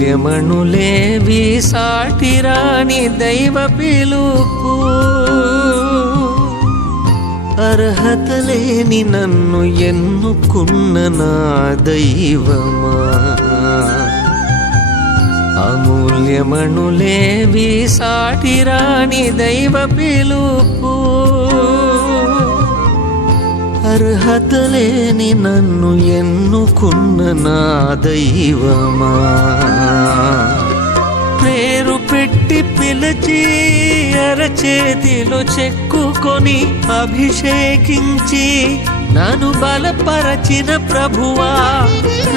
అమూల్యమణులేవి సాటిరాని దైవ పిలుపు. అర్హత లేని నన్ను ఎన్నుకున్న నా దైవమా? అమూల్యమణులేవి సాటిరాని దైవ పిలుపు. అర్హత లేని నన్ను ఎన్నుకున్న నా దైవమా? పేరు పెట్టి పిలిచి అరచేతిలో చెక్కుకొని అభిషేకించి నన్ను బలపరచిన ప్రభువా.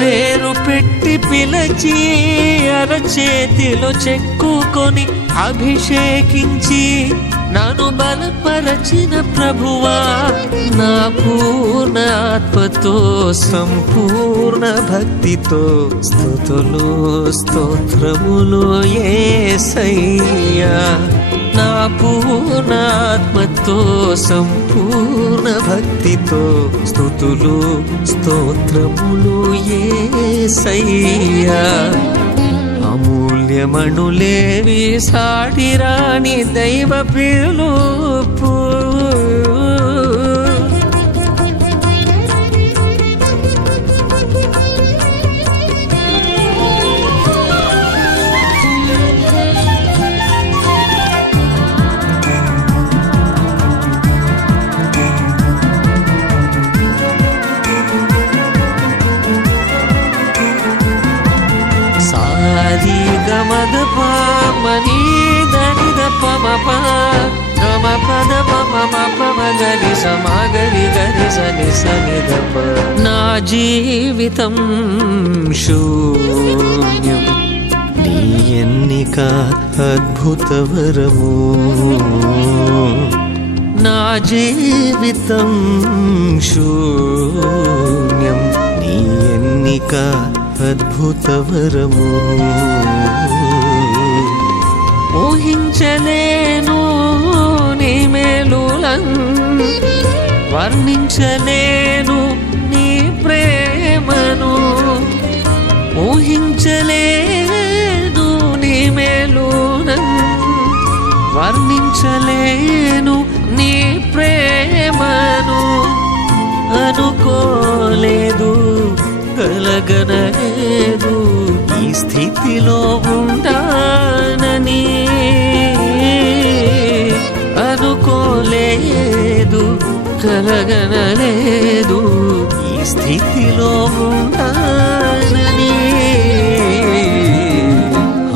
పేరు పెట్టి పిలిచి అరచేతిలో చెక్కుకొని అభిషేకించి నన్ను బలపరచిన ప్రభువా నా పూర్ణ ఆత్మతో సంపూర్ణ భక్తితో స్థుతులు స్తోత్రములు ఏసయ్యా. నా పూర్ణ ఆత్మతో సంపూర్ణ భక్తితో స్థుతులు స్తోత్రములు ఏసయ్యా. అమూల్యమణులేవి సాటిరాని దైవ పిలుపు. పమ ప గమ పద పమ పమ గరి సమగరి గరి సని సని దప నా జీవితం శూన్యం నీ ఎన్నిక అద్భుత వరము నా జీవితం శూన్యం నీ ఎన్నిక అద్భుత వరము ఊహించలేను నీ మేలులం వర్ణించలేను నీ ప్రేమను. ఊహించలేను నీ మేలునం వర్ణించలేను నీ ప్రేమను. అనుకోలేదు కలగనలేదు ఈ స్థితిలో ఉంటానని. అనుకోలేదు కలగనలేదు ఈ స్థితిలో ఉంటానని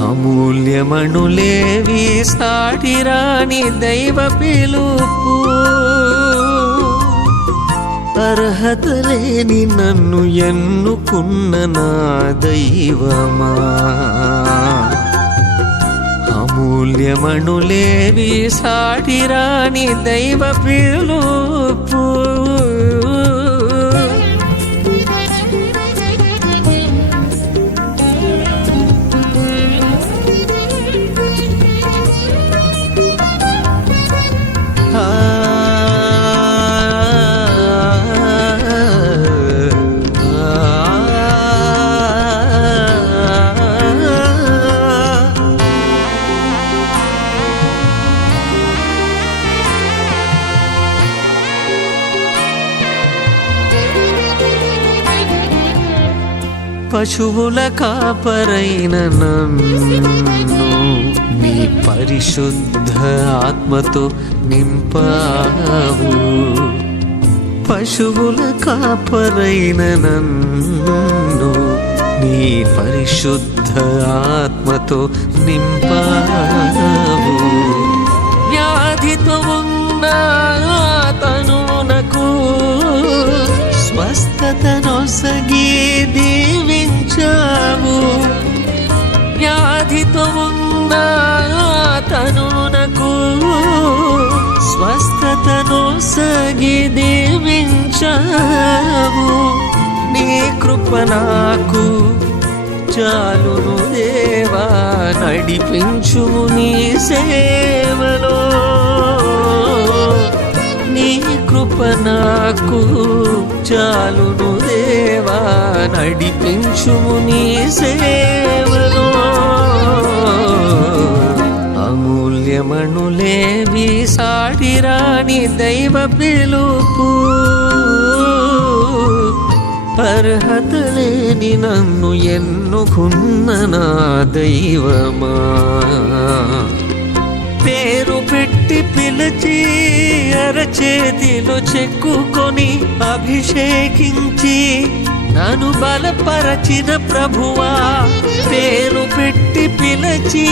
అమూల్యమణులేవి సాటిరాని దైవ పిలుపు. అర్హత లేని నన్ను ఎన్నుకున్న నా దైవమా? అమూల్యమణులేవి సాటిరాని దైవ పిలుపు పశువుల కాపరైన నన్ను. నీ పరిశుద్ధ ఆత్మతో నింపావు. పశువుల కాపరైన నన్ను నీ పరిశుద్ధ ఆత్మతో నింపావు. వ్యాధితో ఉన్న తనునకు స్వస్థతను దేవి దీవించావు వ్యాధితో ఉన్న తనునకు స్వస్థతను సగి దీవించావు. నీ కృప నాకు చాలును దేవా నడిపించుము నీ సేవలో. కృప నాకు చాలును దేవా నడిపించుము నీ సేవను అమూల్యమణులేవి సాటి రాణి దైవ పిలుపు. అర్హత లేని నన్ను ఎన్నుకున్న నా దైవమా. పేరు పెట్టి పిలిచి అరచేతిలో చెక్కుకొని అభిషేకించి నన్ను బలపరచిన ప్రభువా పేరు పెట్టి పిలిచి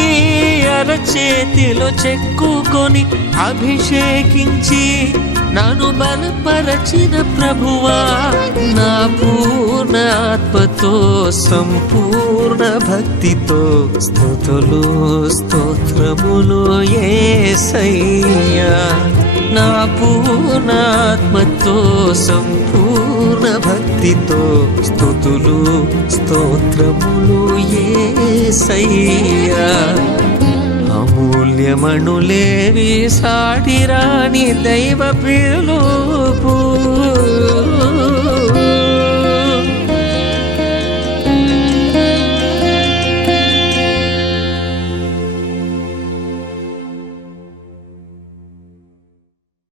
అరచేతిలో చెక్కుకొని అభిషేకించి నన్ను బలపరచిన ప్రభువా నా కృపతో సంపూర్ణ భక్తితో స్థుతులు స్తోత్రములు ఏసయ్యా. నా పూర్ణాత్మతో సంపూర్ణ భక్తితో స్థుతులు స్తోత్రములు ఏసయ్యా. అమూల్యమణులేవి సాటిరాని దైవ పిలు